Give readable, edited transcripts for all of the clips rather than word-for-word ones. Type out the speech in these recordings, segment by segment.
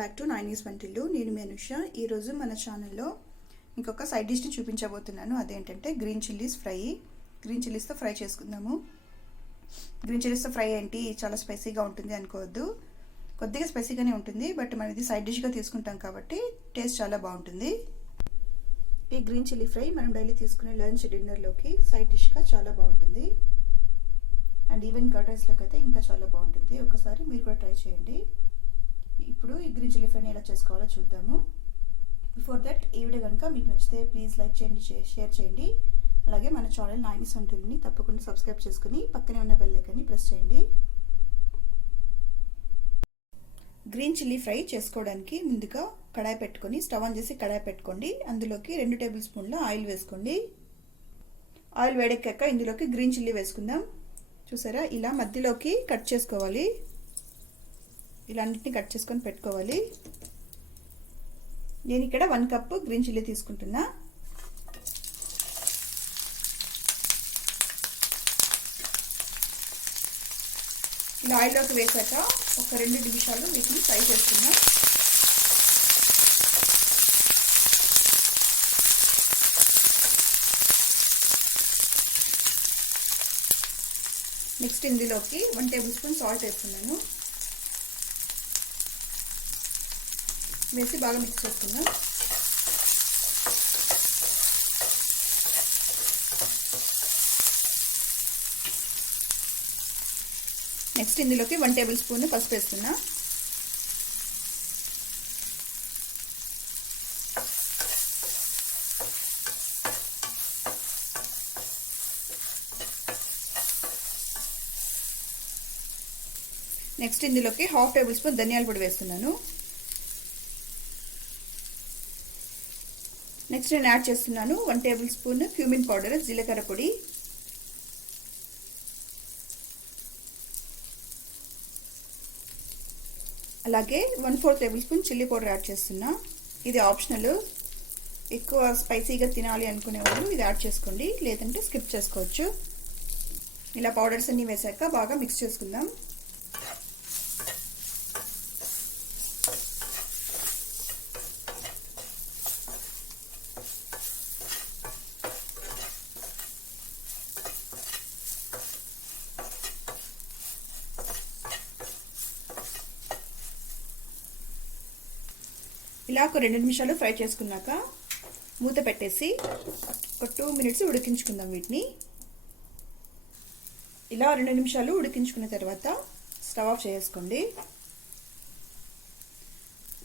Back to నైనీస్ వంటిల్లు. నేను మీ అనుష. ఈరోజు మన ఛానల్లో ఇంకొక సైడ్ డిష్ని చూపించబోతున్నాను. అదేంటంటే గ్రీన్ చిల్లీస్ ఫ్రై. గ్రీన్ చిల్లీస్తో ఫ్రై చేసుకుందాము. గ్రీన్ చిల్లీస్తో ఫ్రై ఏంటి చాలా స్పైసీగా ఉంటుంది అనుకోవద్దు, కొద్దిగా స్పైసీగానే ఉంటుంది. బట్ మనం ఇది సైడ్ డిష్గా తీసుకుంటాం కాబట్టి టేస్ట్ చాలా బాగుంటుంది. ఈ గ్రీన్ చిల్లీ ఫ్రై మనం డైలీ తీసుకునే లంచ్ డిన్నర్లోకి సైడ్ డిష్గా చాలా బాగుంటుంది. అండ్ ఈవెన్ కర్డ్ రైస్లోకి అయితే ఇంకా చాలా బాగుంటుంది. ఒకసారి మీరు కూడా ట్రై చేయండి. ఇప్పుడు ఈ గ్రీన్ చిల్లీ ఫ్రైని ఎలా చేసుకోవాలో చూద్దాము. బిఫోర్ దట్ ఈ వీడియో కనుక మీకు నచ్చితే ప్లీజ్ లైక్ చేయండి, షేర్ చేయండి. అలాగే మన ఛానల్ నైనీస్ వంటిల్లుని తప్పకుండా సబ్స్క్రైబ్ చేసుకుని పక్కనే ఉన్న బెల్ ఐకాన్ని ప్రెస్ చేయండి. గ్రీన్ చిల్లీ ఫ్రై చేసుకోవడానికి ముందుగా కడాయి పెట్టుకొని స్టవ్ ఆన్ చేసి కడాయి పెట్టుకోండి. అందులోకి 2 టేబుల్ స్పూన్ల ఆయిల్ వేసుకోండి. ఆయిల్ వేడెక్కాక ఇందులోకి గ్రీన్ చిల్లీ వేసుకుందాం. చూసారా, ఇలా మధ్యలోకి కట్ చేసుకోవాలి. ఇలా అన్నిటిని కట్ చేసుకొని పెట్టుకోవాలి. నేను ఇక్కడ 1 కప్ గ్రీన్ చిల్లీ తీసుకుంటున్నా. ఇలా ఆయిల్లోకి వేసాక ఒక 2 నిమిషాలు వీటిని ఫ్రై చేసుకుందాం. నెక్స్ట్ ఇందులోకి 1 టేబుల్ స్పూన్ సాల్ట్ వేస్తున్నాను. వేసి బాగా మిక్స్ చేసుకుందాం. నెక్స్ట్ ఇందులోకి 1 టేబుల్ స్పూన్ పసుపు వేస్తున్నా. నెక్స్ట్ ఇందులోకి 1/2 టేబుల్ స్పూన్ ధనియాల పొడి వేస్తున్నాను. నెక్స్ట్ నేను యాడ్ చేస్తున్నాను 1 టేబుల్ స్పూన్ క్యూమిన్ పౌడర్, జీలకర్ర పొడి. అలాగే 1/4 table spoon chilli powder add చేస్తున్నా. ఇది ఆప్షనల్. ఎక్కువ స్పైసీగా తినాలి అనుకునే వాళ్ళు ఇది యాడ్ చేసుకోండి, లేదంటే స్కిప్ చేసుకోవచ్చు. ఇలా పౌడర్స్ అన్ని వేసాక బాగా మిక్స్ చేసుకుందాం. ఇలా ఒక 2 నిమిషాలు ఫ్రై చేసుకున్నాక మూత పెట్టేసి ఒక 2 మినిట్స్ ఉడికించుకుందాం వీటిని. ఇలా 2 నిమిషాలు ఉడికించుకున్న తర్వాత స్టవ్ ఆఫ్ చేసుకోండి.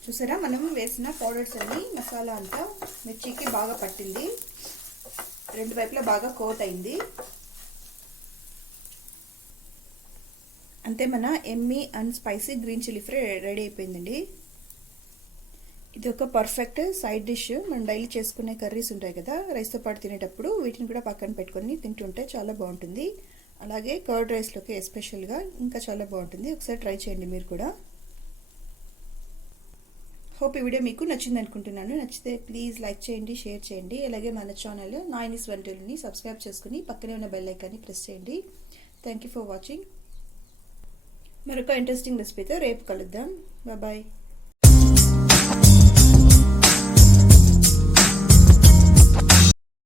చూసారా, మనం వేసిన పౌడర్స్ అన్ని మసాలా అంతా మిర్చికి బాగా పట్టింది. 2 వైపులా బాగా కోట్ అయింది. అంతే, మన Emmy and spicy green chilli fry ready అయిపోయిందండి. ఇది ఒక పర్ఫెక్ట్ సైడ్ డిష్. మనం డైలీ చేసుకునే కర్రీస్ ఉంటాయి కదా, రైస్తో పాటు తినేటప్పుడు వీటిని కూడా పక్కన పెట్టుకొని తింటుంటే చాలా బాగుంటుంది. అలాగే కర్డ్ రైస్లోకి ఎస్పెషల్గా ఇంకా చాలా బాగుంటుంది. ఒకసారి ట్రై చేయండి మీరు కూడా. హోప్ ఈ వీడియో మీకు నచ్చింది అనుకుంటున్నాను. నచ్చితే ప్లీజ్ లైక్ చేయండి, షేర్ చేయండి. అలాగే మన ఛానల్ నైనీస్ వంటిల్లుని సబ్స్క్రైబ్ చేసుకుని పక్కనే ఉన్న బెల్ ఐకాన్ని ప్రెస్ చేయండి. Thank you for watching. మరొక ఇంట్రెస్టింగ్ రెసిపీతో రేపు కలుద్దాం. బాయ్.